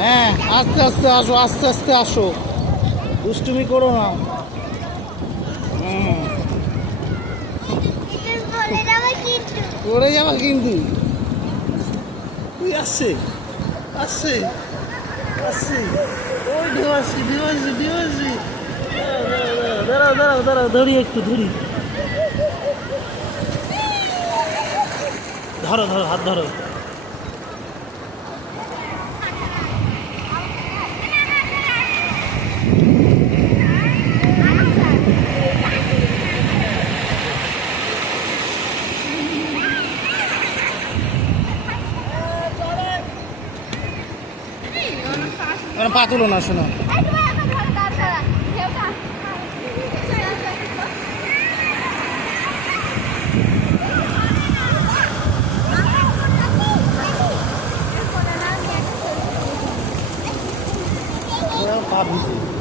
হ্যাঁ, আস্তে আস্তে আসো, আস্তে আস্তে আসো, দুষ্টুমি করো না। পড়ে যাবা কিন্তু। তুই আসছে আসছে আসছে, ওই ঢেউ আসছে, ঢেউ আসছে, ঢেউ আসছে। দাঁড়াও দাঁড়াও দাঁড়াও, ধরি একটু ধরি। ধরো ধরো, হাত ধরো। পা তুলো না, শোনো। পা ভিজে।